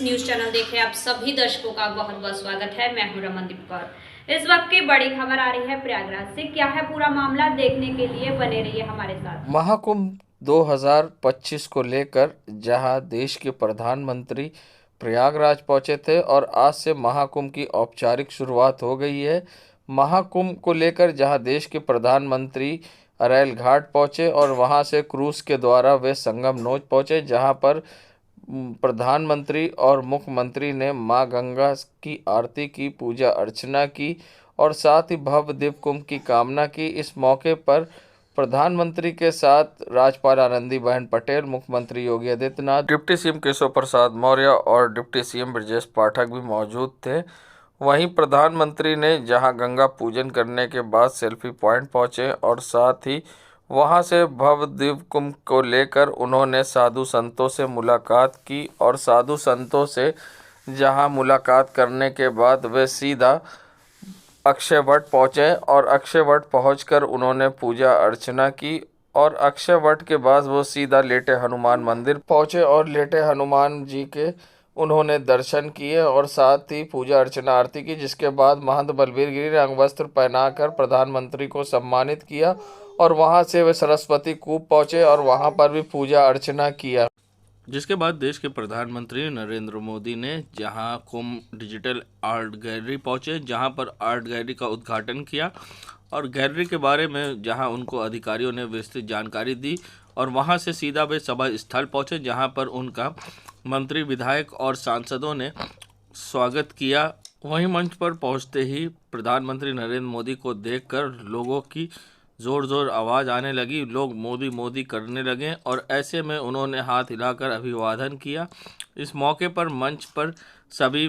Friends, news channel देख रहे आप सभी दर्शकों का बहुत बहुत स्वागत है। मैं हूं रमनदीप कौर। इस वक्त की बड़ी खबर आ रही है प्रयागराज से। क्या है पूरा मामला, देखने के लिए बने रहिए हमारे साथ। महाकुंभ 2025 को लेकर जहां देश के प्रधानमंत्री प्रयागराज पहुंचे थे और आज से महाकुंभ की औपचारिक शुरुआत हो गई है। महाकुंभ को लेकर जहां देश के प्रधानमंत्री अरैल घाट पहुंचे और वहां से क्रूज के द्वारा वे संगम नोच पहुंचे, जहां पर प्रधानमंत्री और मुख्यमंत्री ने मां गंगा की आरती की, पूजा अर्चना की और साथ ही भव्य दीप कुंभ की कामना की। इस मौके पर प्रधानमंत्री के साथ राज्यपाल आनंदीबेन पटेल, मुख्यमंत्री योगी आदित्यनाथ, डिप्टी सीएम केशव प्रसाद मौर्य और डिप्टी सीएम ब्रजेश पाठक भी मौजूद थे। वहीं प्रधानमंत्री ने जहां गंगा पूजन करने के बाद सेल्फी पॉइंट पहुंचे और साथ ही वहां से भव्य दीप कुंभ को लेकर उन्होंने साधु संतों से मुलाकात की और साधु संतों से जहां मुलाकात करने के बाद वे सीधा अक्षय वट पहुँचे और अक्षय वट पहुँचकर उन्होंने पूजा अर्चना की और अक्षय वट के बाद वो सीधा लेटे हनुमान मंदिर पहुँचे और लेटे हनुमान जी के उन्होंने दर्शन किए और साथ ही पूजा अर्चना आरती की, जिसके बाद महंत बलबीर गिरी ने अंग वस्त्र पहनाकर प्रधानमंत्री को सम्मानित किया और वहां से वे सरस्वती कूप पहुंचे और वहां पर भी पूजा अर्चना किया। जिसके बाद देश के प्रधानमंत्री नरेंद्र मोदी ने जहां कुंभ डिजिटल आर्ट गैलरी पहुंचे, जहां पर आर्ट गैलरी का उद्घाटन किया और गैलरी के बारे में जहां उनको अधिकारियों ने विस्तृत जानकारी दी और वहां से सीधा वे सभा स्थल पहुंचे, जहां पर उनका मंत्री, विधायक और सांसदों ने स्वागत किया। वहीं मंच पर पहुंचते ही प्रधानमंत्री नरेंद्र मोदी को देखकर लोगों की ज़ोर आवाज़ आने लगी। लोग मोदी मोदी करने लगे और ऐसे में उन्होंने हाथ हिलाकर अभिवादन किया। इस मौके पर मंच पर सभी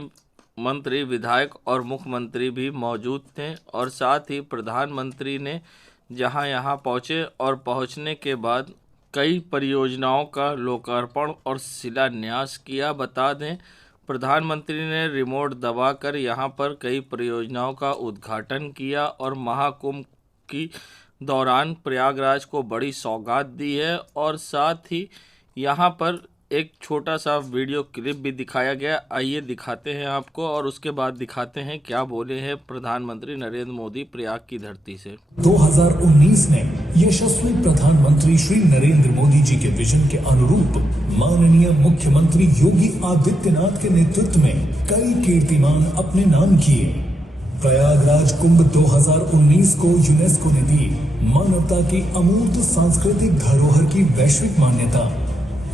मंत्री, विधायक और मुख्यमंत्री भी मौजूद थे और साथ ही प्रधानमंत्री ने जहां यहां पहुंचे और पहुंचने के बाद कई परियोजनाओं का लोकार्पण और शिलान्यास किया। बता दें, प्रधानमंत्री ने रिमोट दबाकर यहां पर कई परियोजनाओं का उद्घाटन किया और महाकुंभ की दौरान प्रयागराज को बड़ी सौगात दी है और साथ ही यहाँ पर एक छोटा सा वीडियो क्लिप भी दिखाया गया। आइए दिखाते हैं आपको और उसके बाद दिखाते हैं क्या बोले हैं प्रधानमंत्री नरेंद्र मोदी प्रयाग की धरती से। 2019 में यशस्वी प्रधानमंत्री श्री नरेंद्र मोदी जी के विजन के अनुरूप माननीय मुख्यमंत्री योगी आदित्यनाथ के नेतृत्व में कई कीर्तिमान अपने नाम किए। प्रयागराज कुंभ 2019 को यूनेस्को ने दी मानवता की अमूर्त सांस्कृतिक धरोहर की वैश्विक मान्यता।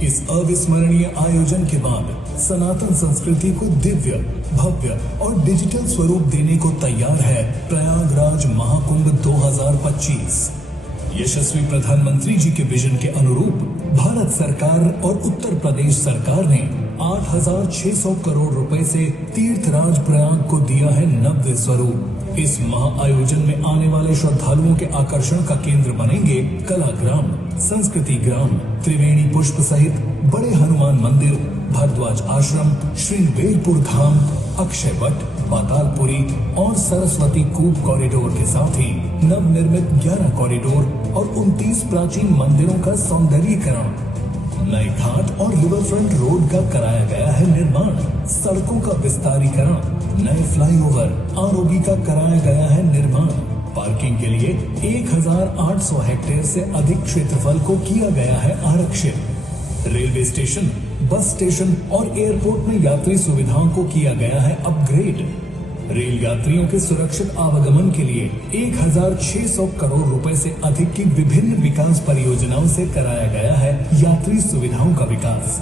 इस अविस्मरणीय आयोजन के बाद सनातन संस्कृति को दिव्य, भव्य और डिजिटल स्वरूप देने को तैयार है प्रयागराज महाकुंभ 2025। यशस्वी प्रधानमंत्री जी के विजन के अनुरूप भारत सरकार और उत्तर प्रदेश सरकार ने 8,600 करोड़ रुपए से तीर्थराज प्रयाग को दिया है नव्य स्वरूप। इस महा आयोजन में आने वाले श्रद्धालुओं के आकर्षण का केंद्र बनेंगे कलाग्राम, संस्कृति ग्राम, त्रिवेणी पुष्प सहित बड़े हनुमान मंदिर, भारद्वाज आश्रम, श्रृंगवेरपुर धाम, अक्षय वट, पातालपुरी और सरस्वती कूप कॉरिडोर के साथ ही नवनिर्मित 11 कॉरिडोर और 29 प्राचीन मंदिरों का सौंदर्यीकरण। नए घाट और रिवर फ्रंट रोड का कराया गया है निर्माण, सड़कों का विस्तारीकरण, नए फ्लाईओवर, आरओबी का कराया गया है निर्माण। पार्किंग के लिए 1,800 हेक्टेयर से अधिक क्षेत्रफल को किया गया है आरक्षित। रेलवे स्टेशन, बस स्टेशन और एयरपोर्ट में यात्री सुविधाओं को किया गया है अपग्रेड। रेल यात्रियों के सुरक्षित आवागमन के लिए 1,600 करोड़ रुपए से अधिक की विभिन्न विकास परियोजनाओं से कराया गया है यात्री सुविधाओं का विकास।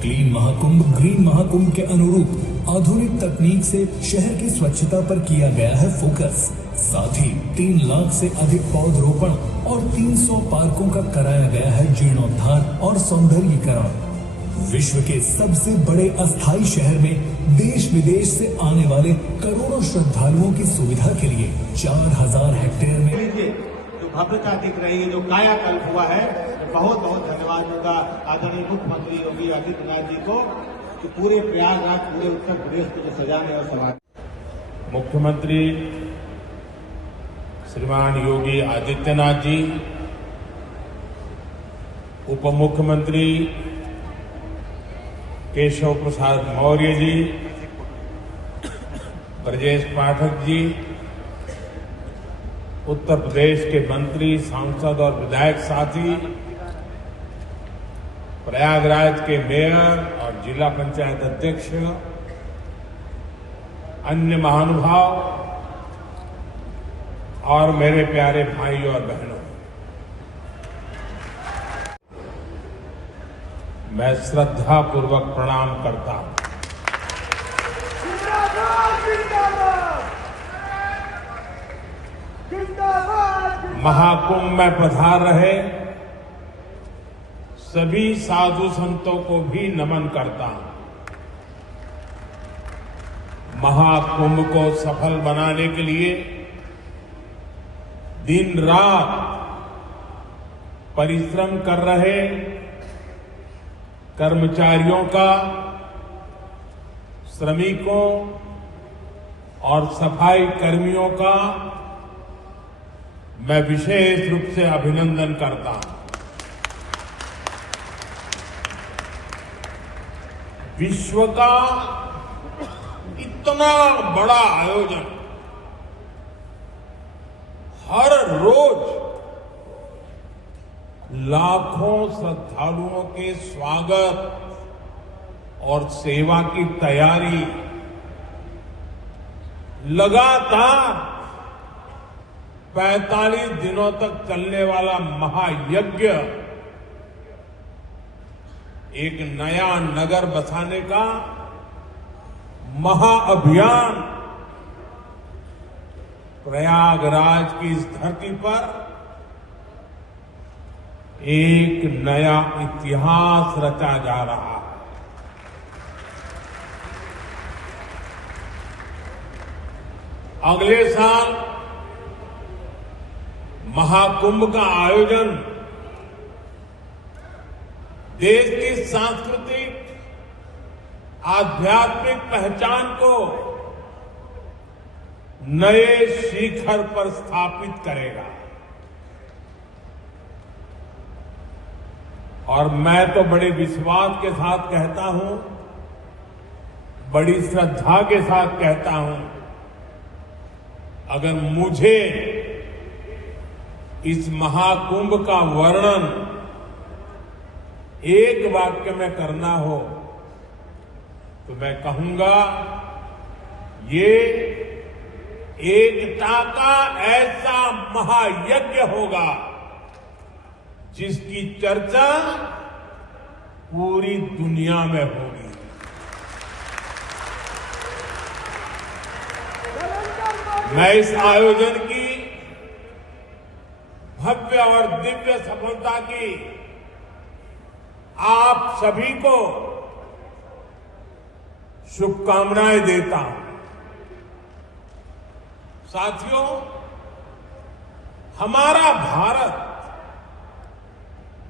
क्लीन महाकुंभ, ग्रीन महाकुंभ के अनुरूप आधुनिक तकनीक से शहर की स्वच्छता पर किया गया है फोकस। साथ ही 3 लाख से अधिक पौधरोपण और 300 पार्कों का कराया गया है जीर्णोद्धार और सौंदर्यीकरण। विश्व के सबसे बड़े अस्थायी शहर में देश विदेश से आने वाले करोड़ों श्रद्धालुओं की सुविधा के लिए 4,000 हेक्टेयर में जो भव्यता दिख रही है, जो कायाकल्प हुआ है, बहुत बहुत धन्यवाद होगा आदरणीय मुख्यमंत्री योगी आदित्यनाथ जी को कि पूरे प्रयागराज, पूरे उत्तर प्रदेश को जो सजाने और संभालने। मुख्यमंत्री श्रीमान योगी आदित्यनाथ जी, उप मुख्यमंत्री केशव प्रसाद मौर्य जी, ब्रजेश पाठक जी, उत्तर प्रदेश के मंत्री, सांसद और विधायक साथी, प्रयागराज के मेयर और जिला पंचायत अध्यक्ष, अन्य महानुभाव और मेरे प्यारे भाइयों और बहनों, मैं श्रद्धापूर्वक प्रणाम करता हूं। महाकुंभ में पधार रहे सभी साधु संतों को भी नमन करता हूं। महाकुंभ को सफल बनाने के लिए दिन रात परिश्रम कर रहे कर्मचारियों का, श्रमिकों और सफाई कर्मियों का मैं विशेष रूप से अभिनंदन करता हूं। विश्व का इतना बड़ा आयोजन, हर रोज लाखों श्रद्धालुओं के स्वागत और सेवा की तैयारी, लगातार 45 दिनों तक चलने वाला महायज्ञ, एक नया नगर बसाने का महाअभियान प्रयागराज की इस धरती पर एक नया इतिहास रचा जा रहा है। अगले साल महाकुंभ का आयोजन देश की सांस्कृतिक आध्यात्मिक पहचान को नए शिखर पर स्थापित करेगा। और मैं तो बड़े विश्वास के साथ कहता हूं, बड़ी श्रद्धा के साथ कहता हूं, अगर मुझे इस महाकुंभ का वर्णन एक वाक्य में करना हो तो मैं कहूंगा, ये एकता का ऐसा महायज्ञ होगा जिसकी चर्चा पूरी दुनिया में होगी। मैं इस आयोजन की भव्य और दिव्य सफलता की आप सभी को शुभकामनाएं देता हूं। साथियों, हमारा भारत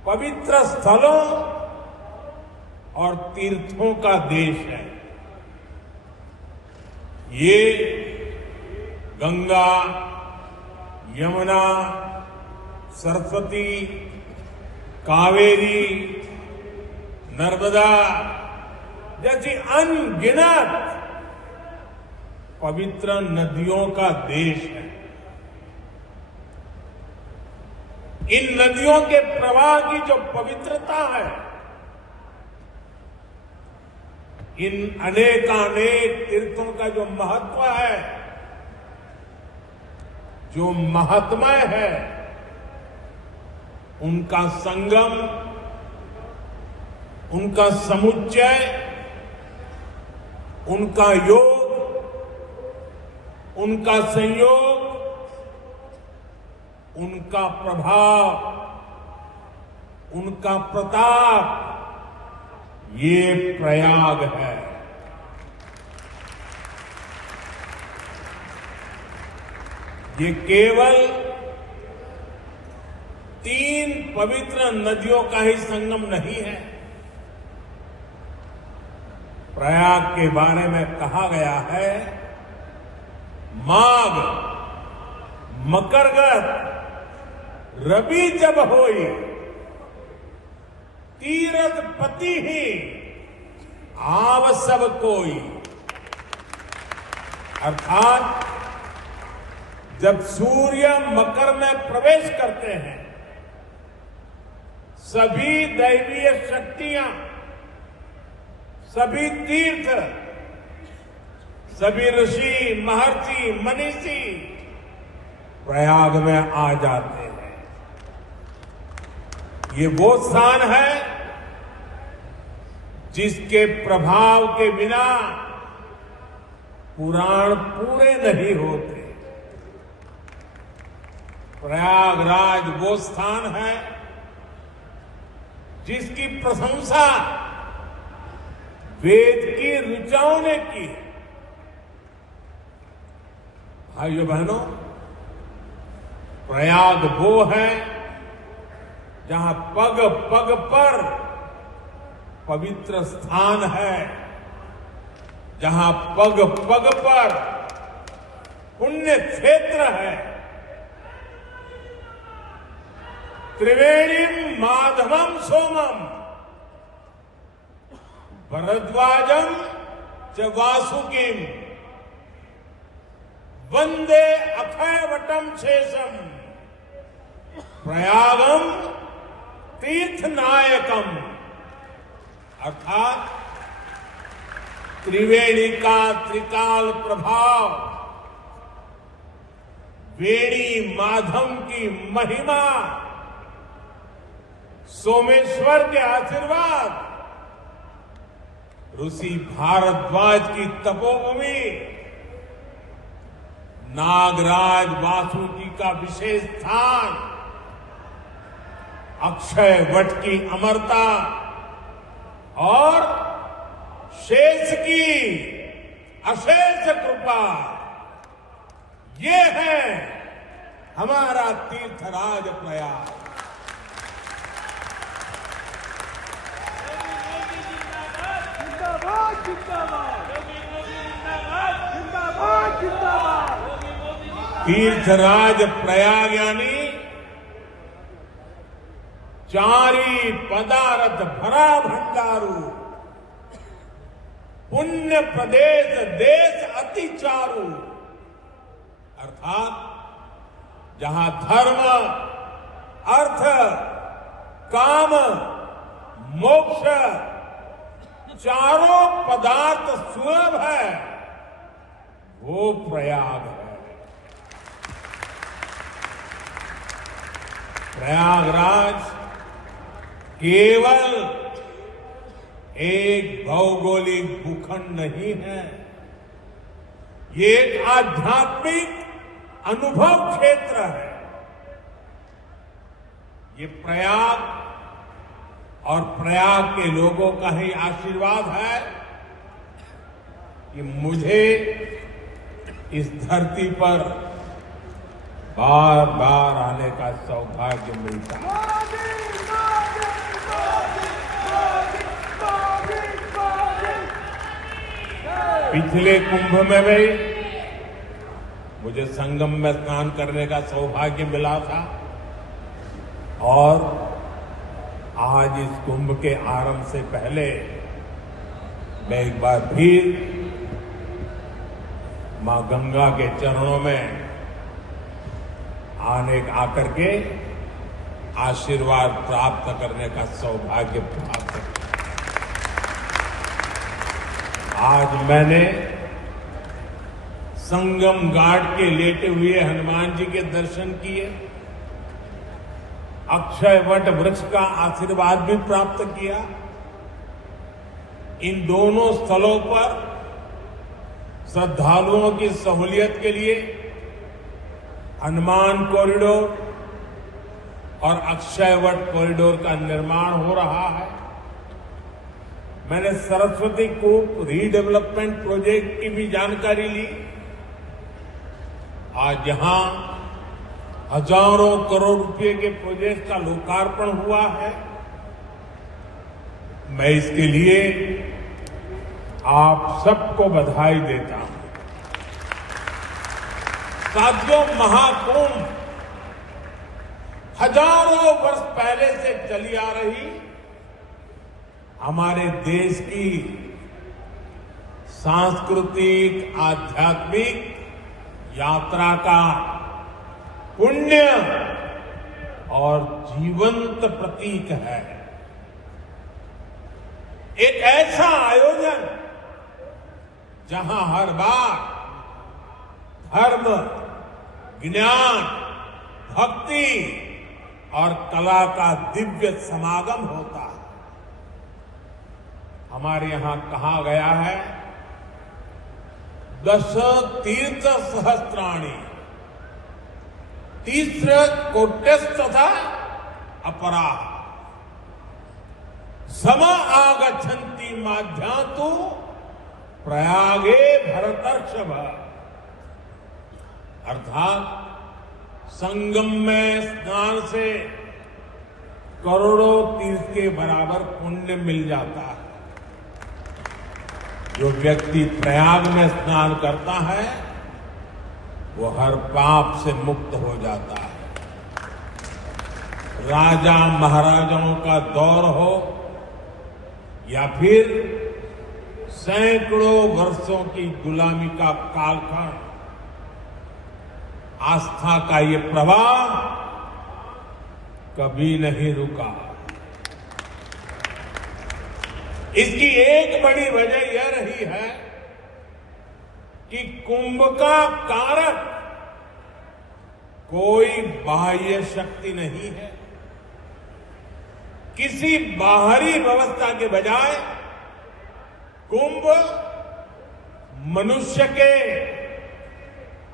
पवित्र स्थलों और तीर्थों का देश है। ये गंगा, यमुना, सरस्वती, कावेरी, नर्मदा जैसी अनगिनत पवित्र नदियों का देश है। इन नदियों के प्रवाह की जो पवित्रता है, इन अनेकानेक तीर्थों का जो महत्व है, जो महात्म्य है, उनका संगम, उनका समुच्चय, उनका योग, उनका संयोग, उनका प्रभाव, उनका प्रताप, ये प्रयाग है। ये केवल 3 पवित्र नदियों का ही संगम नहीं है। प्रयाग के बारे में कहा गया है, माघ मकरगत रवि जब होई, तीरथ पति ही आव सब कोई, अर्थात जब सूर्य मकर में प्रवेश करते हैं, सभी दैवीय शक्तियां, सभी तीर्थ, सभी ऋषि, महर्षि, मनीषी प्रयाग में आ जाते हैं। ये वो स्थान है जिसके प्रभाव के बिना पुराण पूरे नहीं होते। प्रयागराज वो स्थान है जिसकी प्रशंसा वेद की ऋचाओं ने की। भाइयों बहनों, प्रयाग वो है जहां पग पग पर पवित्र स्थान है, जहां पग पग पर पुण्य क्षेत्र है। त्रिवेणीम माधवम सोमम भरद्वाजम च वासुकीम वंदे अक्षयवटम शेषम प्रयागम तीर्थनायकम। अर्थात त्रिवेणी का त्रिकाल प्रभाव, वेणी माधव की महिमा, सोमेश्वर के आशीर्वाद, ऋषि भारद्वाज की तपोभूमि, नागराज वासुकी का विशेष स्थान, अक्षय वट की अमरता और शेष की अशेष कृपा, ये है हमारा तीर्थराज प्रयाग। तीर्थराज प्रयाग यानी चारी पदार्थ भरा भंडारू, पुण्य प्रदेश देश अति चारू। अर्थात जहां धर्म, अर्थ, काम, मोक्ष चारों पदार्थ सुलभ है, वो प्रयाग है। प्रयागराज केवल एक भौगोलिक भूखंड नहीं है, ये एक आध्यात्मिक अनुभव क्षेत्र है। ये प्रयाग और प्रयाग के लोगों का ही आशीर्वाद है कि मुझे इस धरती पर बार बार आने का सौभाग्य मिलता है। पिछले कुंभ में भी मुझे संगम में स्नान करने का सौभाग्य मिला था और आज इस कुंभ के आरंभ से पहले मैं एक बार फिर मां गंगा के चरणों में आकर के आशीर्वाद प्राप्त करने का सौभाग्य प्राप्त किया। आज मैंने संगम घाट के लेटे हुए हनुमान जी के दर्शन किए, अक्षय वट वृक्ष का आशीर्वाद भी प्राप्त किया। इन दोनों स्थलों पर श्रद्धालुओं की सहूलियत के लिए हनुमान कॉरिडोर और अक्षय वट कॉरिडोर का निर्माण हो रहा है। मैंने सरस्वती कूप रीडेवलपमेंट प्रोजेक्ट की भी जानकारी ली। आज यहां हजारों करोड़ रुपए के प्रोजेक्ट का लोकार्पण हुआ है। मैं इसके लिए आप सबको बधाई देता हूं। साथियों, महाकुंभ हजारों वर्ष पहले से चली आ रही हमारे देश की सांस्कृतिक आध्यात्मिक यात्रा का पुण्य और जीवंत प्रतीक है। एक ऐसा आयोजन जहां हर बार धर्म, ज्ञान, भक्ति और कला का दिव्य समागम होता है। हमारे यहां कहा गया है, दश तीर्थ सहस्त्राणि तीस्र कोट्यस्तथा अपरा सम आगच्छन्ति माध्यातु प्रयागे भरतर्षभ। अर्थात संगम में स्नान से करोड़ों तीर्थ के बराबर पुण्य मिल जाता है। जो व्यक्ति प्रयाग में स्नान करता है वो हर पाप से मुक्त हो जाता है। राजा महाराजाओं का दौर हो या फिर सैकड़ों वर्षों की गुलामी का कालखंड, आस्था का ये प्रवाह कभी नहीं रुका। इसकी एक बड़ी वजह यह रही है कि कुंभ का कारक कोई बाह्य शक्ति नहीं है। किसी बाहरी व्यवस्था के बजाय कुंभ मनुष्य के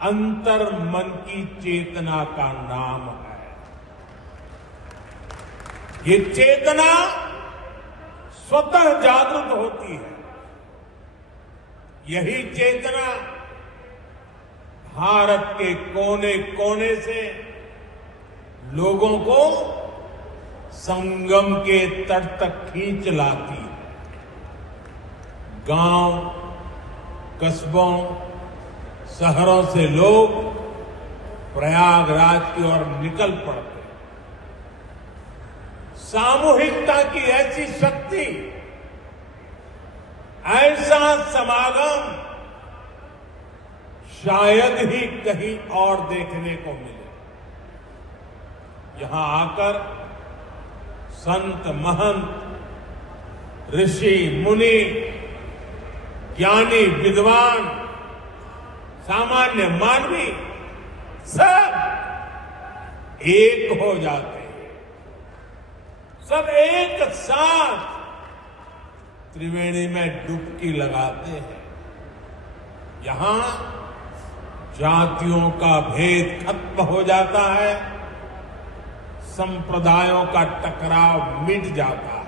अंतर मन की चेतना का नाम है। ये चेतना स्वतः जागृत होती है। यही चेतना भारत के कोने कोने से लोगों को संगम के तट तक खींच लाती है। गांव, कस्बों, शहरों से लोग प्रयागराज की ओर निकल पड़ते। सामूहिकता की ऐसी शक्ति, ऐसा समागम शायद ही कहीं और देखने को मिले। यहां आकर संत, महंत, ऋषि, मुनि, ज्ञानी, विद्वान, सामान्य मानवी सब एक हो जाते हैं। सब एक साथ त्रिवेणी में डुबकी लगाते हैं। यहां जातियों का भेद खत्म हो जाता है, संप्रदायों का टकराव मिट जाता है।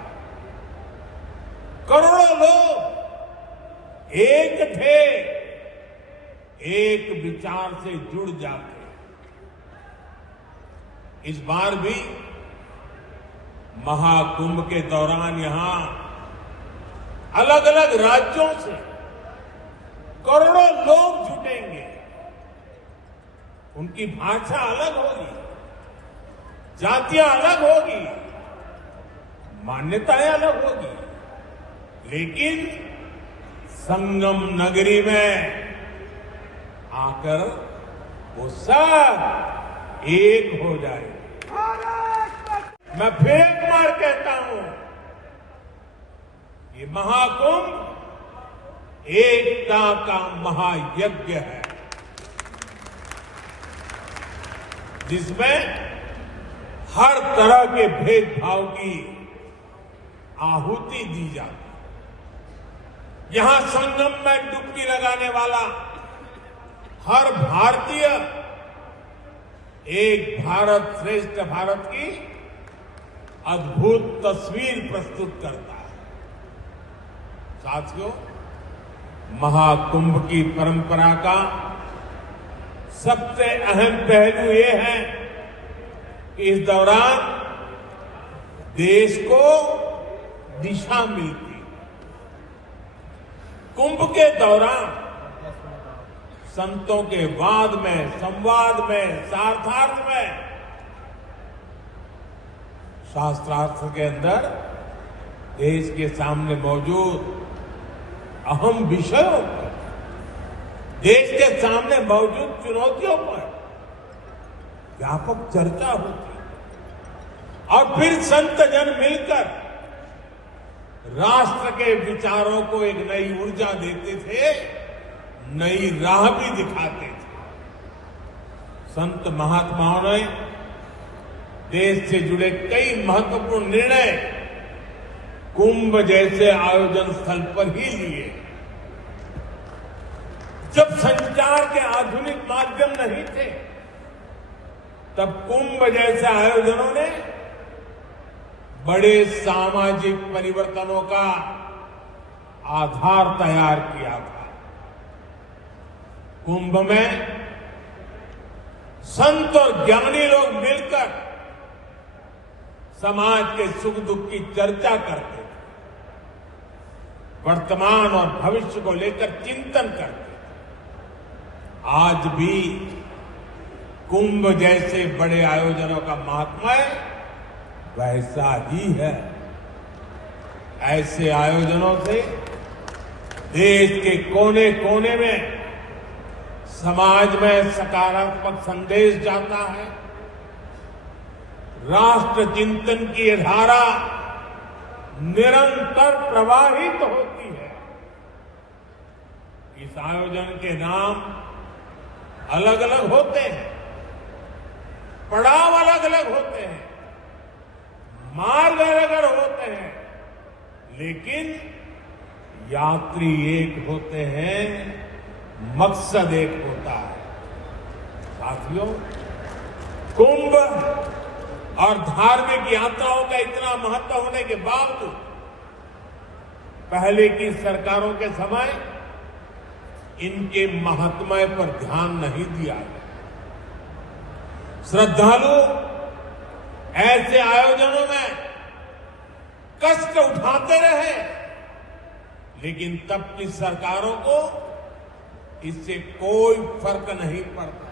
करोड़ों लोग एक थे, एक विचार से जुड़ जाते। इस बार भी महाकुंभ के दौरान यहां अलग अलग राज्यों से करोड़ों लोग जुटेंगे। उनकी भाषा अलग होगी, जातियां अलग होगी, मान्यताएं अलग होगी, लेकिन संगम नगरी में आकर वो सब एक हो जाए। मैं फिर एक बार कहता हूं, ये महाकुंभ एकता का महायज्ञ है, जिसमें हर तरह के भेदभाव की आहुति दी जाती है। यहां संगम में डुबकी लगाने वाला हर भारतीय एक भारत श्रेष्ठ भारत की अद्भुत तस्वीर प्रस्तुत करता है। साथियों, महाकुंभ की परंपरा का सबसे अहम पहलू ये है कि इस दौरान देश को दिशा मिलती है। कुंभ के दौरान संतों के वाद में, संवाद में, शास्त्रार्थ में, शास्त्रार्थ के अंदर देश के सामने मौजूद अहम विषयों पर, देश के सामने मौजूद चुनौतियों पर व्यापक चर्चा होती और फिर संत जन मिलकर राष्ट्र के विचारों को एक नई ऊर्जा देते थे, नई राह भी दिखाते थे। संत महात्माओं ने देश से जुड़े कई महत्वपूर्ण निर्णय कुंभ जैसे आयोजन स्थल पर ही लिए। जब संचार के आधुनिक माध्यम नहीं थे, तब कुंभ जैसे आयोजनों ने बड़े सामाजिक परिवर्तनों का आधार तैयार किया था। कुंभ में संत और ज्ञानी लोग मिलकर समाज के सुख दुख की चर्चा करते थे, वर्तमान और भविष्य को लेकर चिंतन करते थे। आज भी कुंभ जैसे बड़े आयोजनों का महात्म्य वैसा ही है। ऐसे आयोजनों से देश के कोने कोने में समाज में सकारात्मक संदेश जाता है। राष्ट्र चिंतन की धारा निरंतर प्रवाहित होती है। इस आयोजन के नाम अलग अलग होते हैं, पड़ाव अलग अलग होते हैं, मार्ग अलग अलग होते हैं, लेकिन यात्री एक होते हैं, मकसद एक होता है। साथियों, कुंभ और धार्मिक यात्राओं का इतना महत्व होने के बावजूद पहले की सरकारों के समय इनके महात्म्य पर ध्यान नहीं दिया गया। श्रद्धालु ऐसे आयोजनों में कष्ट उठाते रहे, लेकिन तब की सरकारों को इससे कोई फर्क नहीं पड़ता।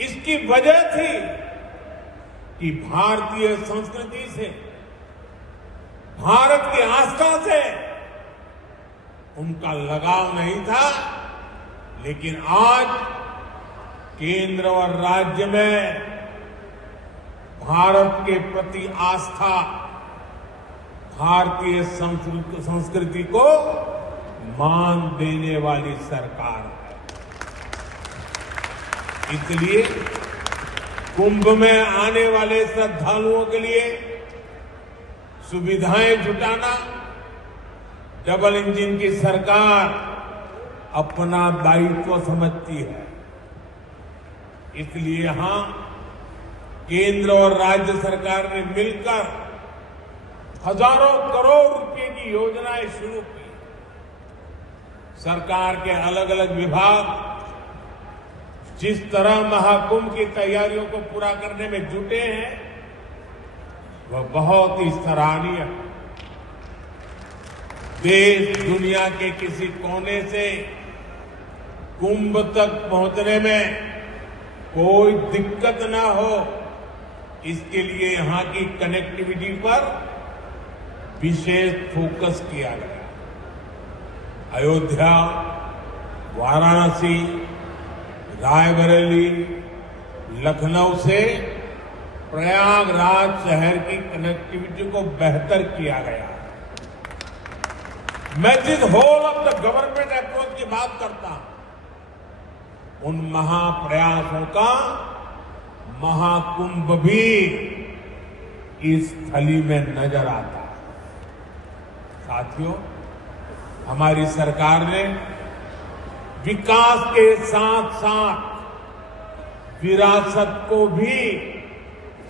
इसकी वजह थी कि भारतीय संस्कृति से, भारत की आस्था से उनका लगाव नहीं था। लेकिन आज केंद्र और राज्य में भारत के प्रति आस्था, भारतीय संस्कृति को मान देने वाली सरकार है। इसलिए कुंभ में आने वाले श्रद्धालुओं के लिए सुविधाएं जुटाना डबल इंजन की सरकार अपना दायित्व समझती है। इसलिए यहां केंद्र और राज्य सरकार ने मिलकर हजारों करोड़ रुपए की योजनाएं शुरू की। सरकार के अलग अलग विभाग जिस तरह महाकुंभ की तैयारियों को पूरा करने में जुटे हैं, वह बहुत ही सराहनीय है। देश दुनिया के किसी कोने से कुंभ तक पहुंचने में कोई दिक्कत ना हो, इसके लिए यहां की कनेक्टिविटी पर विशेष फोकस किया गया। अयोध्या, वाराणसी, रायबरेली, लखनऊ से प्रयागराज शहर की कनेक्टिविटी को बेहतर किया गया। मैं जिस whole of the government approach की बात करता हूं, उन महाप्रयासों का महाकुंभ भी इस थली में नजर आता है। साथियों, हमारी सरकार ने विकास के साथ साथ विरासत को भी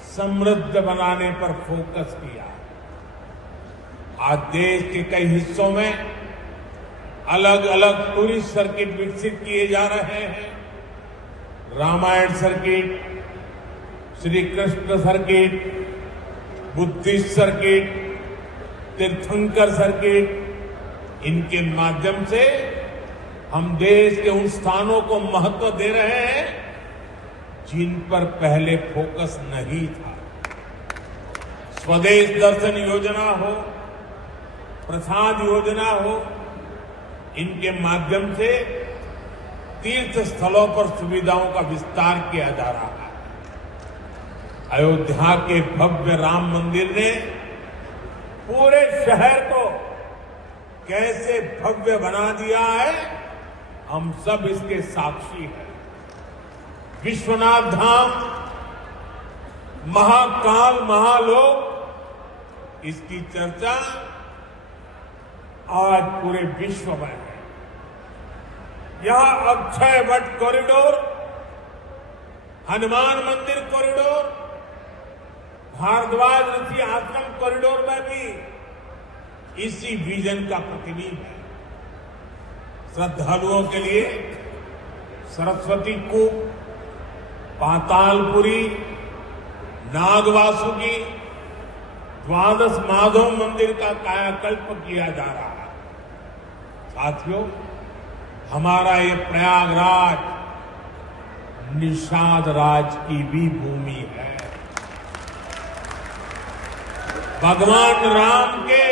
समृद्ध बनाने पर फोकस किया। आज देश के कई हिस्सों में अलग अलग टूरिस्ट सर्किट विकसित किए जा रहे हैं। Ramayana circuit, Shri Krishna circuit, Buddhist circuit, Tirthankar circuit, इनके माध्यम से हम देश के उन स्थानों को महत्व दे रहे हैं जिन पर पहले फोकस नहीं था। स्वदेश दर्शन योजना हो, प्रसाद योजना हो, इनके माध्यम से तीर्थ स्थलों पर सुविधाओं का विस्तार किया जा रहा है। अयोध्या के भव्य राम मंदिर ने पूरे शहर को कैसे भव्य बना दिया है, हम सब इसके साक्षी हैं। विश्वनाथ धाम, महाकाल, महालोक, इसकी चर्चा आज पूरे विश्व में है। यहां अक्षय वट कॉरिडोर, हनुमान मंदिर कॉरिडोर, भारद्वाज ऋषि आश्रम कॉरिडोर में भी इसी विजन का प्रतिबिंब है। श्रद्धालुओं के लिए सरस्वती कूप, पातालपुरी, नागवासुकी, द्वादश माधव मंदिर का कायाकल्प किया जा रहा है। साथियों, हमारा ये प्रयागराज निषाद राज की भी भूमि है। भगवान राम के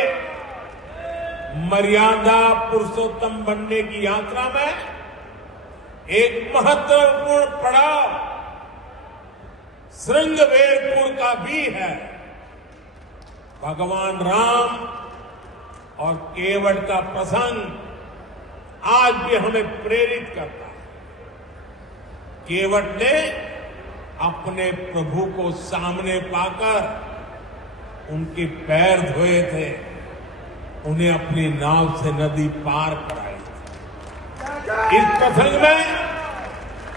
मर्यादा पुरुषोत्तम बनने की यात्रा में एक महत्वपूर्ण पड़ाव श्रृंगवेरपुर का भी है। भगवान राम और केवट का प्रसंग आज भी हमें प्रेरित करता है। केवट ने अपने प्रभु को सामने पाकर उनके पैर धोए थे, उन्हें अपनी नाव से नदी पार कराई थी। इस प्रसंग में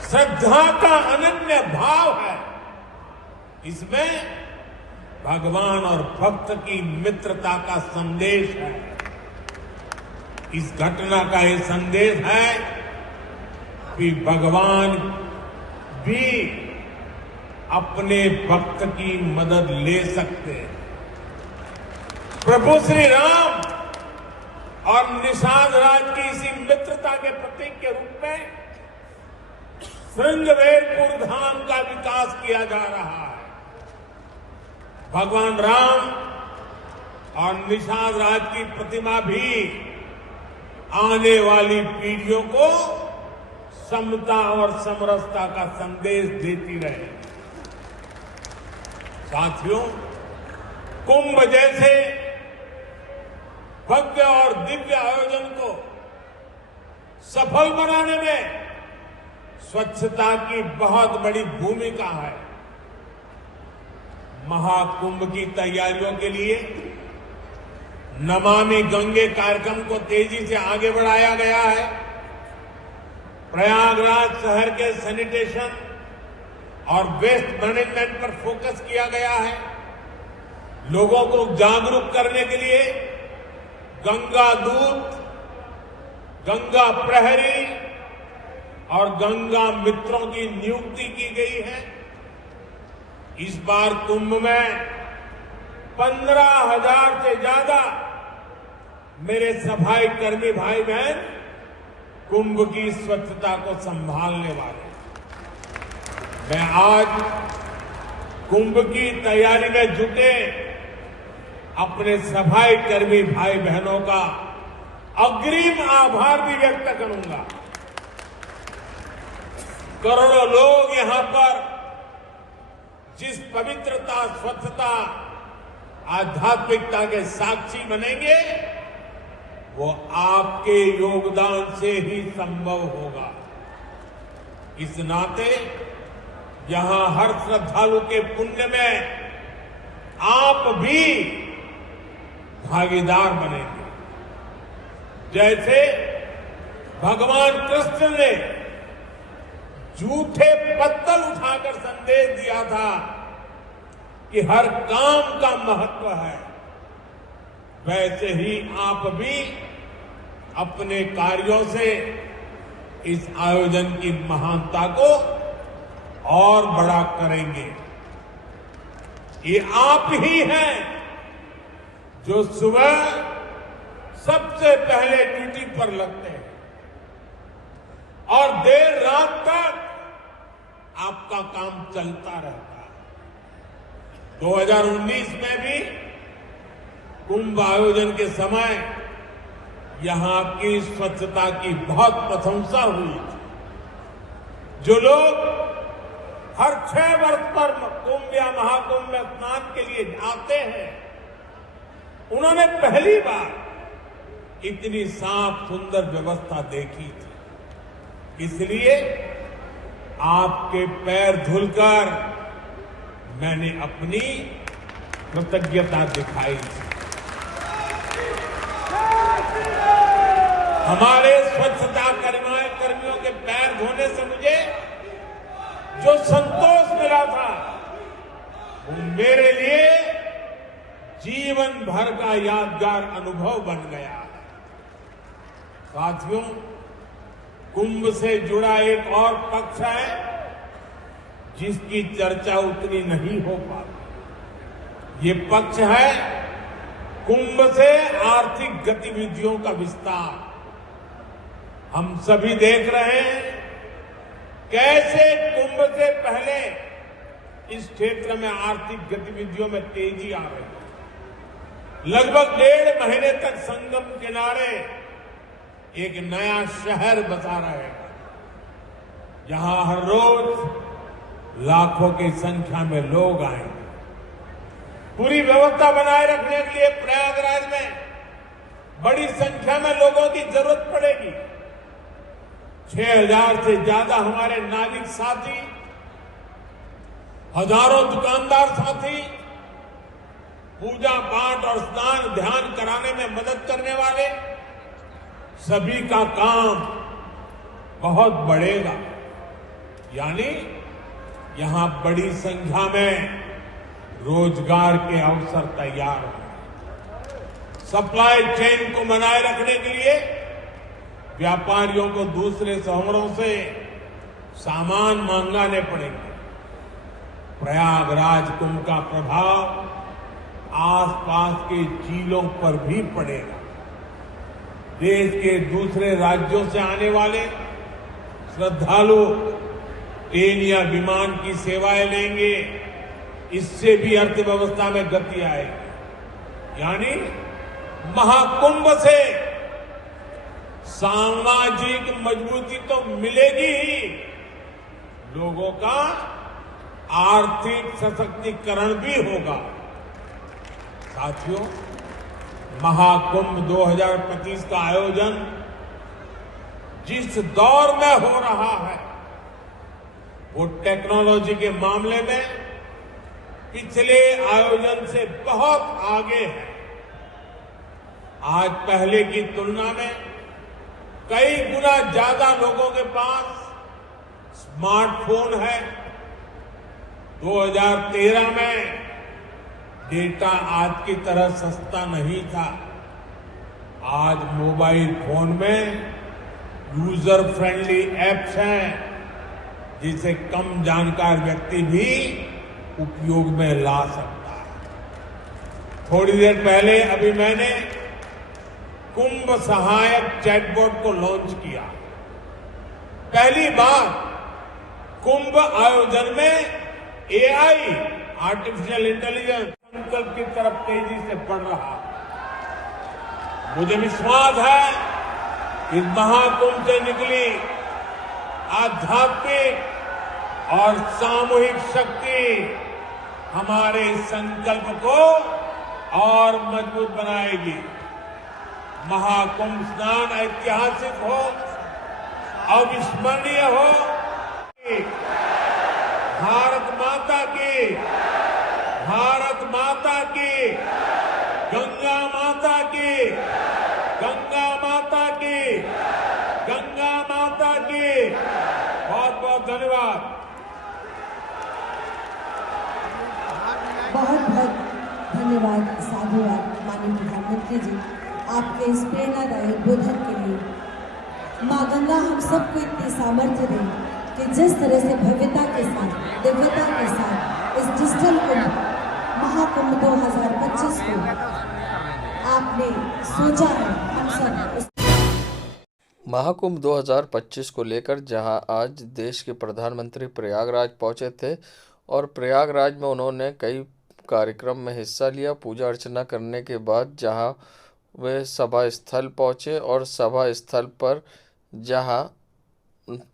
श्रद्धा का अनन्य भाव है। इसमें भगवान और भक्त की मित्रता का संदेश है। इस घटना का ये संदेश है कि भगवान भी अपने भक्त की मदद ले सकते हैं। प्रभु श्री राम और निषाद राज की इसी मित्रता के प्रतीक के रूप में श्रृंगवेरपुर धाम का विकास किया जा रहा है। भगवान राम और निषाद राज की प्रतिमा भी आने वाली पीढ़ियों को समता और समरसता का संदेश देती रहे। साथियों, कुंभ जैसे भव्य और दिव्य आयोजन को सफल बनाने में स्वच्छता की बहुत बड़ी भूमिका है। महाकुंभ की तैयारियों के लिए नमामि गंगे कार्यक्रम को तेजी से आगे बढ़ाया गया है। प्रयागराज शहर के सैनिटेशन और वेस्ट मैनेजमेंट पर फोकस किया गया है। लोगों को जागरूक करने के लिए गंगा दूत, गंगा प्रहरी और गंगा मित्रों की नियुक्ति की गई है। इस बार कुंभ में 15,000 से ज्यादा मेरे सफाई कर्मी भाई बहन कुंभ की स्वच्छता को संभालने वाले। मैं आज कुंभ की तैयारी में जुटे अपने सफाई कर्मी भाई बहनों का अग्रिम आभार भी व्यक्त करूंगा। करोड़ों लोग यहां पर जिस पवित्रता, स्वच्छता, आध्यात्मिकता के साक्षी बनेंगे, वो आपके योगदान से ही संभव होगा। इस नाते यहां हर श्रद्धालु के पुण्य में आप भी भागीदार बनेंगे। जैसे भगवान कृष्ण ने झूठे पत्तल उठाकर संदेश दिया था कि हर काम का महत्व है, वैसे ही आप भी अपने कार्यों से इस आयोजन की महानता को और बड़ा करेंगे। ये आप ही हैं जो सुबह सबसे पहले ड्यूटी पर लगते हैं और देर रात तक आपका काम चलता रहता है। 2019 में भी कुंभ आयोजन के समय यहां की स्वच्छता की बहुत प्रशंसा हुई थी। जो लोग हर 6 वर्ष पर कुंभ या महाकुंभ में स्नान के लिए जाते हैं, उन्होंने पहली बार इतनी साफ सुंदर व्यवस्था देखी थी। इसलिए आपके पैर धुलकर मैंने अपनी कृतज्ञता दिखाई थी। हमारे स्वच्छता कर्मियों के पैर धोने से मुझे जो संतोष मिला था, वो मेरे लिए जीवन भर का यादगार अनुभव बन गया। साथियों, कुंभ से जुड़ा एक और पक्ष है जिसकी चर्चा उतनी नहीं हो पाती। ये पक्ष है कुंभ से आर्थिक गतिविधियों का विस्तार। हम सभी देख रहे हैं कैसे कुंभ से पहले इस क्षेत्र में आर्थिक गतिविधियों में तेजी आ रही है। लगभग 1.5 महीने तक संगम किनारे एक नया शहर बसा रहेगा, जहां हर रोज लाखों की संख्या में लोग आएंगे। पूरी व्यवस्था बनाए रखने के लिए प्रयागराज में बड़ी संख्या में लोगों की जरूरत पड़ेगी। 6,000 से ज्यादा हमारे नाविक साथी, हजारों दुकानदार साथी, पूजा पाठ और स्नान ध्यान कराने में मदद करने वाले सभी का काम बहुत बढ़ेगा। यानी यहां बड़ी संख्या में रोजगार के अवसर तैयार होंगे। सप्लाई चेन को बनाए रखने के लिए व्यापारियों को दूसरे शहरों से सामान मंगाने पड़ेंगे। प्रयागराज कुंभ का प्रभाव आसपास के जिलों पर भी पड़ेगा। देश के दूसरे राज्यों से आने वाले श्रद्धालु ट्रेन या विमान की सेवाएं लेंगे, इससे भी अर्थव्यवस्था में गति आएगी। यानी महाकुंभ से सामाजिक मजबूती तो मिलेगी ही, लोगों का आर्थिक सशक्तिकरण भी होगा। साथियों, महाकुंभ 2025 का आयोजन जिस दौर में हो रहा है, वो टेक्नोलॉजी के मामले में पिछले आयोजन से बहुत आगे है। आज पहले की तुलना में कई गुना ज्यादा लोगों के पास स्मार्टफोन है। 2013 में डेटा आज की तरह सस्ता नहीं था। आज मोबाइल फोन में यूजर फ्रेंडली एप्स हैं, जिसे कम जानकार व्यक्ति भी उपयोग में ला सकता है। थोड़ी देर पहले अभी मैंने कुंभ सहायक चैटबॉट को लॉन्च किया। पहली बार कुंभ आयोजन में एआई, आर्टिफिशियल इंटेलिजेंस, संकल्प की तरफ तेजी से बढ़ रहा है। मुझे विश्वास है कि महाकुंभ से निकली आध्यात्मिक और सामूहिक शक्ति हमारे संकल्प को और मजबूत बनाएगी। महाकुंभ स्नान ऐतिहासिक हो, अविस्मरणीय हो। भारत माता की, भारत माता की, गंगा माता की, गंगा माता की, गंगा माता की। बहुत बहुत धन्यवाद। बहुत बहुत धन्यवाद, साधुवाद माननीय प्रधानमंत्री जी, आपके इस प्रेरणादायी बोधन के लिए। माँ गंगा हम सबको इतनी सामर्थ्य दें कि जिस तरह से भव्यता के साथ, दिव्यता के साथ इस डिजिटल कुंभ महाकुंभ 2025 को आपने सोचा है, हम सब महाकुंभ 2025 को लेकर जहां आज देश के प्रधानमंत्री प्रयागराज पहुंचे थे और प्रयागराज में उन्होंने कई कार्यक्रम में हिस्सा लिया। पूजा अर्चना करने के बाद जहां वे सभा स्थल पहुँचे और सभा स्थल पर जहां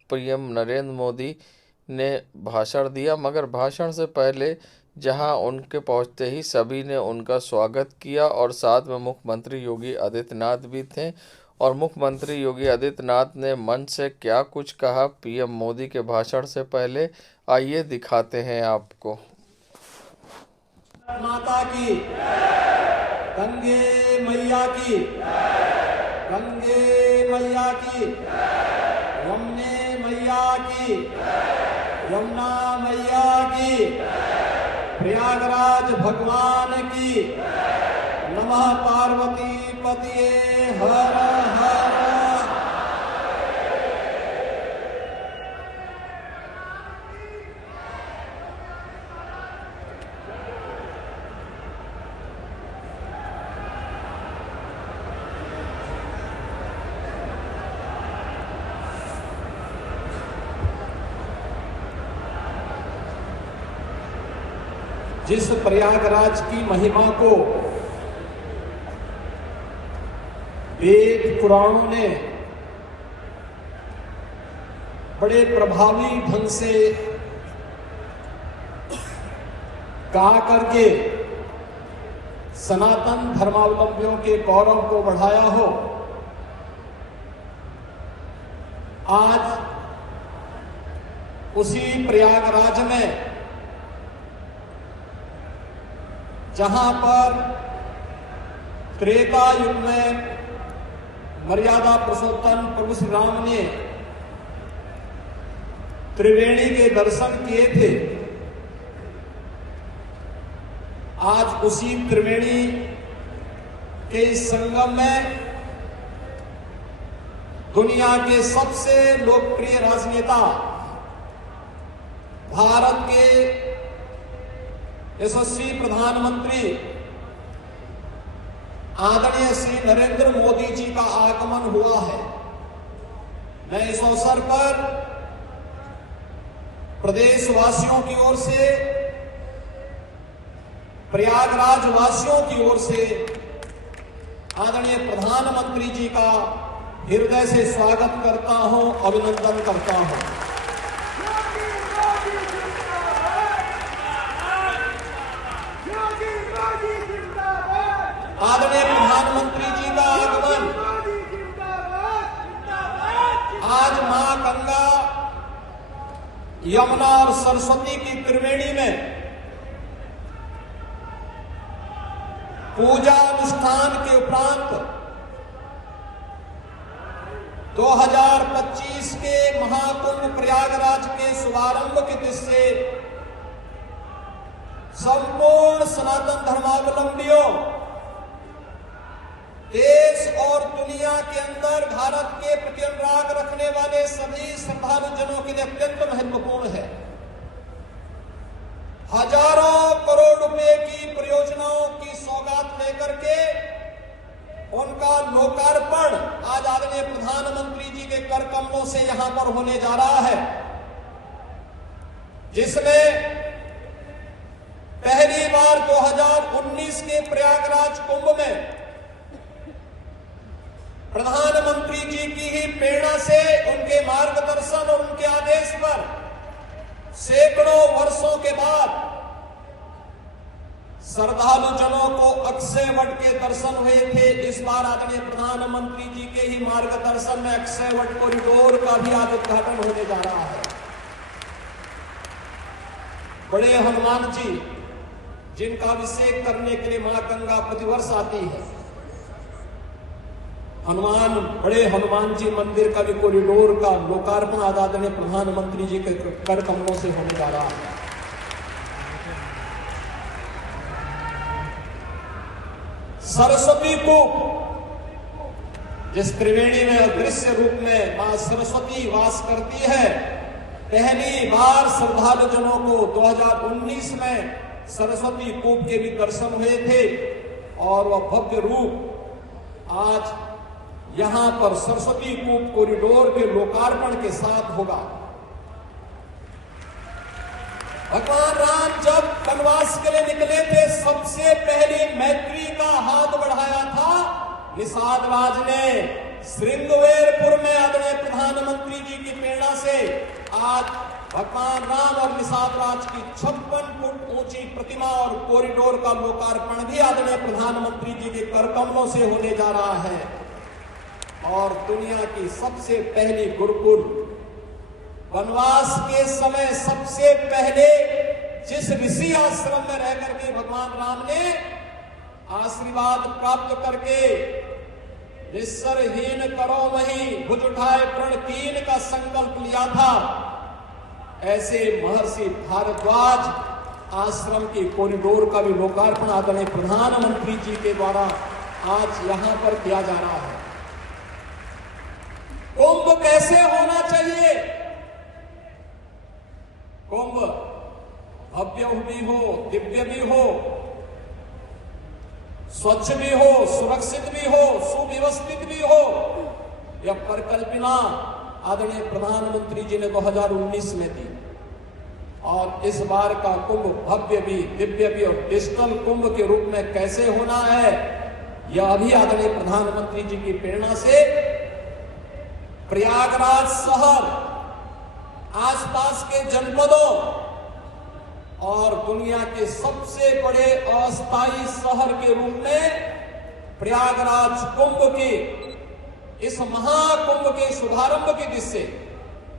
पीएम नरेंद्र मोदी ने भाषण दिया, मगर भाषण से पहले जहां उनके पहुंचते ही सभी ने उनका स्वागत किया और साथ में मुख्यमंत्री योगी आदित्यनाथ भी थे। और मुख्यमंत्री योगी आदित्यनाथ ने मंच से क्या कुछ कहा पीएम मोदी के भाषण से पहले, आइए दिखाते हैं आपको। माता की, गंगे मैया की, गंगे मैया की, यमुने मैया की, यमुना मैया की, प्रयागराज भगवान की, नमः पार्वती पतिये हर हर। जिस प्रयागराज की महिमा को वेद पुराणों ने बड़े प्रभावी ढंग से गा करके सनातन धर्मावलंबियों के गौरव को बढ़ाया हो, आज उसी प्रयागराज में जहां पर त्रेता युग में मर्यादा पुरुषोत्तम प्रभु श्री राम ने त्रिवेणी के दर्शन किए थे, आज उसी त्रिवेणी के इस संगम में दुनिया के सबसे लोकप्रिय राजनेता, भारत के यशस्वी प्रधानमंत्री आदरणीय श्री नरेंद्र मोदी जी का आगमन हुआ है। मैं इस अवसर पर प्रदेशवासियों की ओर से, प्रयागराज वासियों की ओर से आदरणीय प्रधानमंत्री जी का हृदय से स्वागत करता हूं, अभिनंदन करता हूं। आदरणीय प्रधानमंत्री जी का आगमन आज मां गंगा, यमुना और सरस्वती की त्रिवेणी में पूजा अनुष्ठान के उपरांत 2025 के महाकुंभ प्रयागराज के शुभारंभ की दृष्टि से संपूर्ण सनातन धर्मावलंबियों, देश और दुनिया के अंदर भारत के प्रति अनुराग रखने वाले सभी श्रद्धालुजनों के लिए अत्यंत महत्वपूर्ण है। हजारों करोड़ रुपए की परियोजनाओं की सौगात लेकर के उनका लोकार्पण आज आदरणीय प्रधानमंत्री जी के कर कमलों से यहां पर होने जा रहा है, जिसमें पहली बार 2019 के प्रयागराज कुंभ में प्रधानमंत्री जी की ही प्रेरणा से, उनके मार्गदर्शन और उनके आदेश पर सैकड़ों वर्षों के बाद श्रद्धालु जनों को अक्षय वट के दर्शन हुए थे। इस बार आदरणीय प्रधानमंत्री जी के ही मार्गदर्शन में अक्षय वट कॉरिडोर का भी आज उद्घाटन होने जा रहा है। बड़े हनुमान जी, जिनका अभिषेक करने के लिए मां गंगा प्रतिवर्ष आती है, बड़े हनुमान जी मंदिर का भी कॉरिडोर का लोकार्पण आज आदरणीय प्रधानमंत्री जी के कर कमलों से होने जा रहा है। सरस्वती को जिस त्रिवेणी में अदृश्य रूप में मां सरस्वती वास करती है, पहली बार श्रद्धालु जनों को 2019 में सरस्वती कूप के भी दर्शन हुए थे और वह भव्य रूप आज यहां पर सरस्वती कूप कॉरिडोर के लोकार्पण के साथ होगा। भगवान राम जब वनवास के लिए निकले थे, सबसे पहले मैत्री का हाथ बढ़ाया था निषाद राज ने श्रृंगवेरपुर में आदरणीय प्रधानमंत्री जी की प्रेरणा से आज भगवान राम और निषाद राज की 56 फुट ऊंची प्रतिमा और कॉरिडोर का लोकार्पण भी आदरणीय प्रधानमंत्री जी के कर कमलों से होने जा रहा है। और दुनिया की सबसे पहली गुरुकुल वनवास के समय सबसे पहले जिस ऋषि आश्रम में रहकर के भगवान राम ने आशीर्वाद प्राप्त करके निस्सरहीन करो वही भुज उठाए प्रण कीन का संकल्प लिया था, ऐसे महर्षि भारद्वाज आश्रम के कॉरिडोर का भी लोकार्पण आदरणीय प्रधानमंत्री जी के द्वारा आज यहां पर किया जा रहा है। कुंभ कैसे होना चाहिए? कुंभ भव्य भी हो, दिव्य भी हो, स्वच्छ भी हो, सुरक्षित भी हो, सुव्यवस्थित भी हो। यह परिकल्पना आदरणीय प्रधानमंत्री जी ने 2019 में दी और इस बार का कुंभ भव्य भी, दिव्य भी और डिजिटल कुंभ के रूप में कैसे होना है, यह भी आदरणीय प्रधानमंत्री जी की प्रेरणा से प्रयागराज शहर, आसपास के जनपदों और दुनिया के सबसे बड़े अस्थायी शहर के रूप में प्रयागराज कुंभ के इस महाकुंभ के शुभारंभ की दिशा से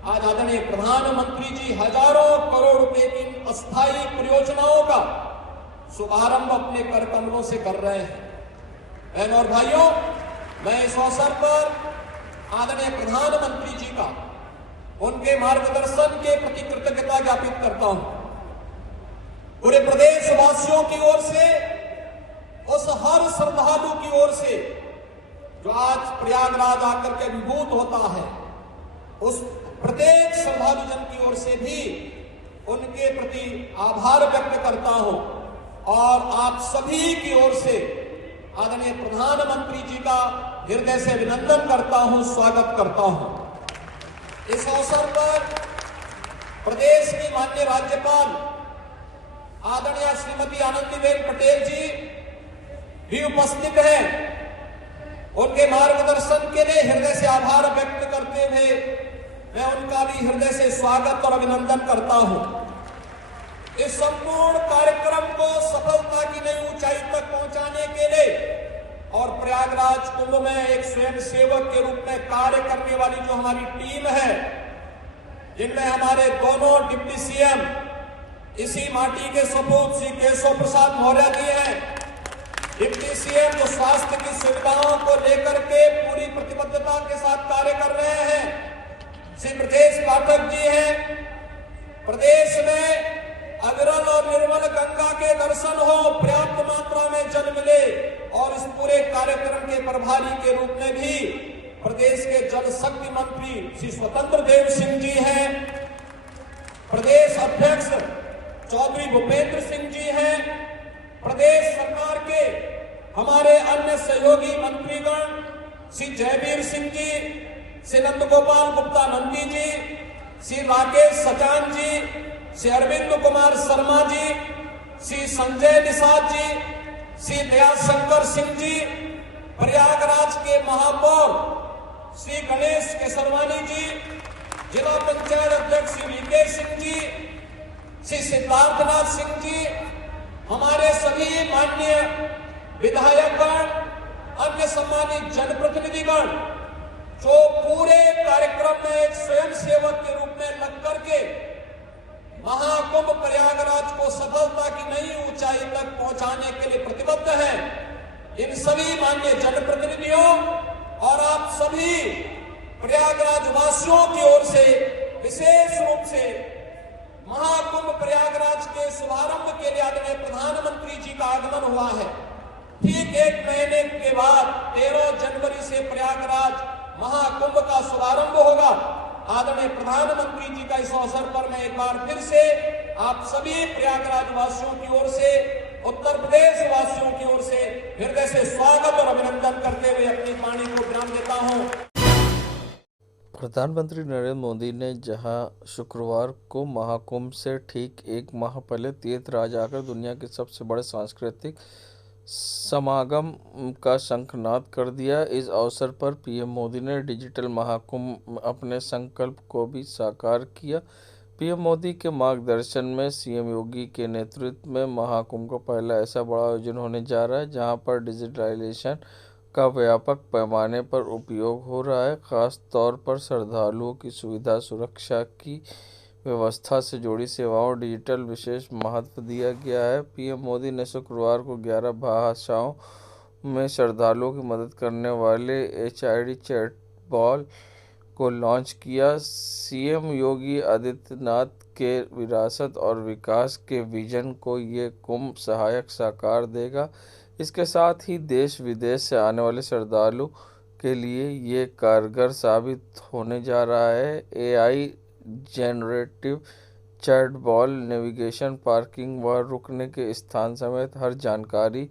आज आदरणीय प्रधानमंत्री जी हजारों करोड़ रुपए की अस्थायी परियोजनाओं का शुभारंभ अपने कर कमलों से कर रहे हैं। बहनों और भाइयों, मैं इस अवसर पर आदरणीय प्रधानमंत्री जी का उनके मार्गदर्शन के प्रति कृतज्ञता ज्ञापित करता हूं। पूरे प्रदेश वासियों की ओर से, उस हर श्रद्धालु की ओर से जो आज प्रयागराज आकर के विभूत होता है, उस प्रत्येक श्रद्धालु जन की ओर से भी उनके प्रति आभार व्यक्त करता हूं और आप सभी की ओर से आदरणीय प्रधानमंत्री जी का हृदय से अभिनंदन करता हूं, स्वागत करता हूं। इस अवसर पर प्रदेश की माननीय राज्यपाल आदरणीय श्रीमती आनंदीबेन पटेल जी भी उपस्थित हैं। उनके मार्गदर्शन के लिए हृदय से आभार व्यक्त करते हुए मैं उनका भी हृदय से स्वागत और अभिनंदन करता हूं। इस संपूर्ण कार्यक्रम को सफलता की नई ऊंचाई तक पहुंचाने के लिए और प्रयागराज कुंभ में एक स्वयं सेवक के रूप में कार्य करने वाली जो हमारी टीम है, जिनमें हमारे दोनों डिप्टी सीएम इसी माटी के सपूत श्री केशव प्रसाद मौर्य जी हैं, डिप्टी सीएम जो स्वास्थ्य की सुविधाओं को लेकर के पूरी प्रतिबद्धता के साथ कार्य कर रहे हैं, श्री ब्रजेश पाठक जी हैं। प्रदेश में अविरल और निर्मल गंगा के दर्शन हो, पर्याप्त मात्रा में जल मिले और इस पूरे कार्यक्रम के प्रभारी के रूप में भी प्रदेश के जल शक्ति मंत्री श्री स्वतंत्र देव सिंह जी हैं, प्रदेश अध्यक्ष चौधरी भूपेंद्र सिंह जी हैं, प्रदेश सरकार के हमारे अन्य सहयोगी मंत्रीगण श्री जयवीर सिंह जी, श्री नंद गोपाल गुप्ता नंदी जी, श्री राकेश सचान जी, श्री अरविंद कुमार शर्मा जी, श्री संजय निषाद जी, श्री दयाशंकर सिंह जी, प्रयागराज के महापौर श्री गणेश केसरवानी जी, जिला पंचायत अध्यक्ष श्री वीके सिंह जी, श्री सिद्धार्थनाथ सिंह जी, हमारे सभी माननीय विधायकगण, अन्य सम्मानित जनप्रतिनिधिगण जो पूरे कार्यक्रम में एक स्वयं सेवक के रूप में लग करके महाकुंभ प्रयागराज को सफलता की नई ऊंचाई तक पहुंचाने के लिए प्रतिबद्ध है, इन सभी माननीय जनप्रतिनिधियों और आप सभी प्रयागराज वासियों की ओर से विशेष रूप से महाकुंभ प्रयागराज के शुभारंभ के लिए आदरणीय प्रधानमंत्री जी का आगमन हुआ है। ठीक एक महीने के बाद 13 जनवरी से प्रयागराज महाकुंभ का शुभारंभ होगा। आदरणीय प्रधानमंत्री जी का इस अवसर पर मैं एक बार फिर से आप सभी प्रयागराज वासियों की ओर से, उत्तर प्रदेश वासियों की ओर से हृदय से स्वागत और अभिनंदन करते हुए अपनी वाणी को विराम देता हूं। प्रधानमंत्री नरेंद्र मोदी ने जहां शुक्रवार को महाकुंभ से ठीक एक माह पहले तीर्थराज आकर दुनिया के सबसे बड़े सांस्कृतिक समागम का शंखनाद कर दिया। इस अवसर पर पीएम मोदी ने डिजिटल महाकुंभ अपने संकल्प को भी साकार किया। पीएम मोदी के मार्गदर्शन में सीएम योगी के नेतृत्व में महाकुंभ का पहला ऐसा बड़ा आयोजन होने जा रहा है जहां पर डिजिटलाइजेशन का व्यापक पैमाने पर उपयोग हो रहा है। खास तौर पर श्रद्धालुओं की सुविधा, सुरक्षा की व्यवस्था से जुड़ी सेवाओं डिजिटल विशेष महत्व दिया गया है। पीएम मोदी ने शुक्रवार को 11 भाषाओं में श्रद्धालुओं की मदद करने वाले HID चैटबॉट को लॉन्च किया। सीएम योगी आदित्यनाथ के विरासत और विकास के विजन को ये कुंभ सहायक साकार देगा। इसके साथ ही देश विदेश से आने वाले श्रद्धालु के लिए ये कारगर साबित होने जा रहा है। AI generative chatbot navigation, parking व रुकने के स्थान समेत हर जानकारी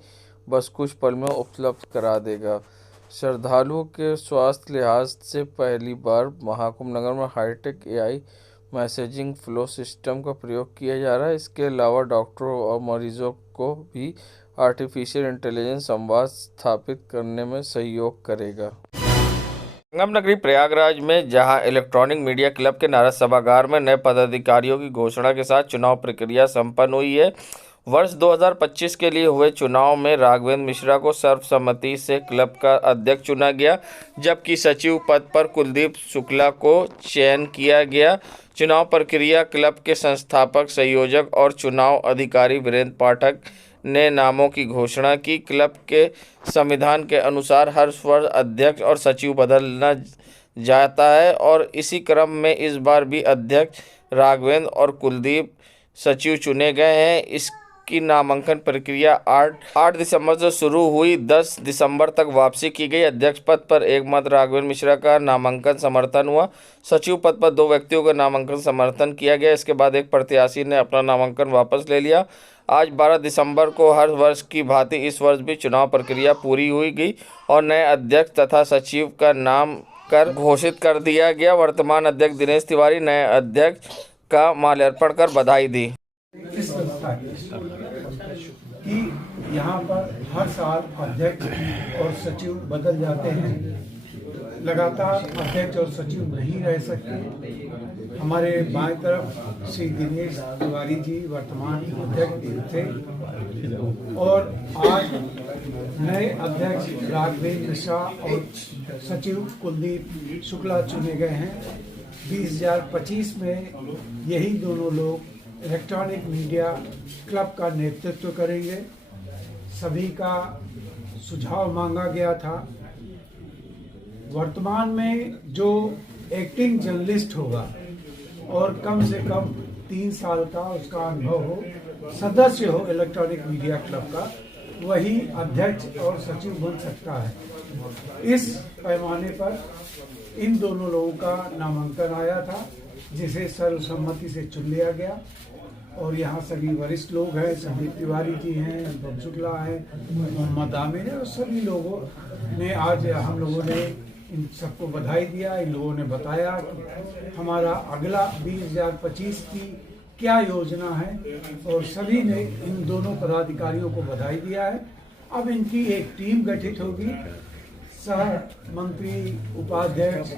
बस कुछ पल में उपलब्ध करा देगा। श्रद्धालुओं के स्वास्थ्य लिहाज से पहली बार महाकुंभ नगर में hi tech AI messaging flow system का प्रयोग किया जा रहा है। इसके अलावा डॉक्टरों और मरीजों को भी आर्टिफिशियल इंटेलिजेंस संवाद स्थापित करने में सहयोग करेगा। संगम नगरी प्रयागराज में जहां इलेक्ट्रॉनिक मीडिया क्लब के नारद सभागार में नए पदाधिकारियों की घोषणा के साथ चुनाव प्रक्रिया संपन्न हुई है। वर्ष 2025 के लिए हुए चुनाव में राघवेंद्र मिश्रा को सर्वसम्मति से क्लब का अध्यक्ष चुना गया, जबकि सचिव पद पर कुलदीप शुक्ला को चयन किया गया। चुनाव प्रक्रिया क्लब के संस्थापक, संयोजक और चुनाव अधिकारी वीरेंद्र पाठक ने नामों की घोषणा की। क्लब के संविधान के अनुसार हर वर्ष अध्यक्ष और सचिव बदलना जाता है और इसी क्रम में इस बार भी अध्यक्ष राघवेंद्र और कुलदीप सचिव चुने गए हैं। इसकी नामांकन प्रक्रिया 8 दिसंबर से शुरू हुई, 10 दिसंबर तक वापसी की गई। अध्यक्ष पद पर एकमात्र राघवेंद्र मिश्रा का नामांकन समर्थन हुआ। सचिव पद पर 2 व्यक्तियों का नामांकन समर्थन किया गया। इसके बाद एक प्रत्याशी ने अपना नामांकन वापस ले लिया। आज 12 दिसंबर को हर वर्ष की भांति इस वर्ष भी चुनाव प्रक्रिया पूरी हुई गई और नए अध्यक्ष तथा सचिव का नाम कर घोषित कर दिया गया। वर्तमान अध्यक्ष दिनेश तिवारी नए अध्यक्ष का माल्यार्पण कर बधाई दी। इस संस्था कि यहाँ पर हर साल अध्यक्ष और सचिव बदल जाते हैं, लगातार अध्यक्ष और सचिव नहीं रह सकते। हमारे बाएं तरफ श्री दिनेश तिवारी जी वर्तमान अध्यक्ष थे और आज नए अध्यक्ष राघवेंद्र मिश्रा और सचिव कुलदीप शुक्ला चुने गए हैं। 2025 में यही दोनों लोग इलेक्ट्रॉनिक मीडिया क्लब का नेतृत्व करेंगे। सभी का सुझाव मांगा गया था। वर्तमान में जो एक्टिंग जर्नलिस्ट होगा और कम से कम 3 साल का उसका अनुभव हो, सदस्य हो इलेक्ट्रॉनिक मीडिया क्लब का, वही अध्यक्ष और सचिव बन सकता है। इस पैमाने पर इन दोनों लोगों का नामांकन आया था, जिसे सर्वसम्मति से चुन लिया गया और यहाँ सभी वरिष्ठ लोग हैं, संदीप तिवारी जी हैं, अनुपम शुक्ला है, मोहम्मद आमिर है और सभी लोगों ने आज हम लोगों ने इन सबको बधाई दिया। इन लोगों ने बताया कि हमारा अगला 2025 की क्या योजना है और सभी ने इन दोनों पदाधिकारियों को बधाई दिया है। अब इनकी एक टीम गठित होगी, सह मंत्री, उपाध्यक्ष,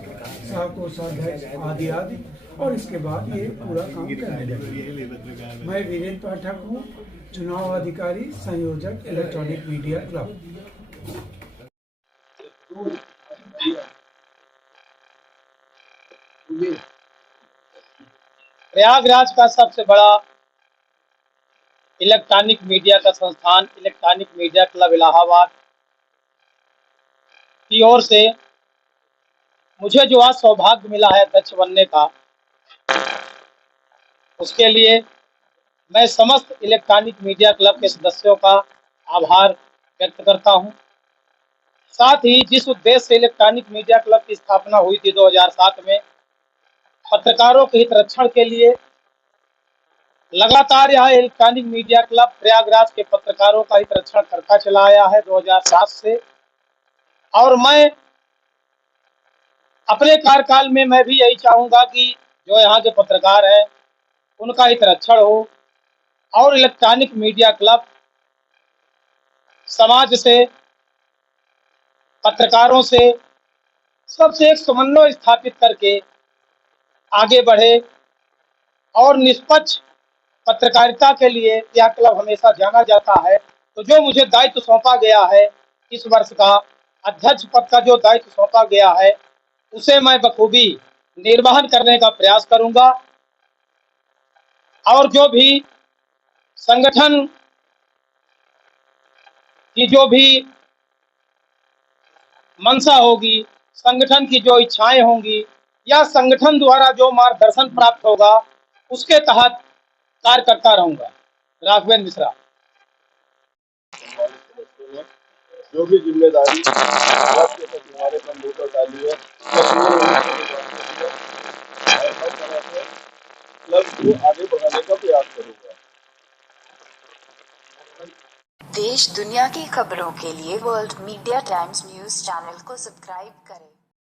सह कोषाध्यक्ष आदि आदि, और इसके बाद ये पूरा काम करने लगेंगे। मैं वीरेंद्र पाठक हूँ, चुनाव अधिकारी, संयोजक, इलेक्ट्रॉनिक मीडिया क्लब। प्रयागराज का सबसे बड़ा इलेक्ट्रॉनिक मीडिया का संस्थान इलेक्ट्रॉनिक मीडिया क्लब इलाहाबाद की ओर से मुझे जो आज सौभाग्य मिला है अध्यक्ष बनने का, उसके लिए मैं समस्त इलेक्ट्रॉनिक मीडिया क्लब के सदस्यों का आभार व्यक्त करता हूं। साथ ही जिस उद्देश्य से इलेक्ट्रॉनिक मीडिया क्लब की स्थापना हुई थी 2007 में, पत्रकारों के हित रक्षण के लिए, लगातार यह इलेक्ट्रॉनिक मीडिया क्लब प्रयागराज के पत्रकारों का हित रक्षण करता चला आया है 2007 से। और मैं अपने कार्यकाल में मैं भी यही चाहूँगा कि जो यहाँ के पत्रकार हैं उनका हित रक्षण हो और इलेक्ट्रॉनिक मीडिया क्लब समाज से, पत्रकारों से, सबसे एक समन्वय स्थापित करके आगे बढ़े और निष्पक्ष पत्रकारिता के लिए यह क्लब हमेशा जाना जाता है। तो जो मुझे दायित्व सौंपा गया है, इस वर्ष का अध्यक्ष पद का जो दायित्व सौंपा गया है, उसे मैं बखूबी निर्वहन करने का प्रयास करूंगा और जो भी संगठन की जो भी मंशा होगी, संगठन की जो इच्छाएं होंगी या संगठन द्वारा जो मार्गदर्शन प्राप्त होगा, उसके तहत कार्य करता रहूंगा। राघवेंद्र मिश्रा। जो भी जिम्मेदारी क्लब के तुम्हारे बंधु पर डाली है, क्लब को आगे बढ़ाने का प्रयास करूंगा। देश दुनिया की खबरों के लिए world media times news channel को सब्सक्राइब करें।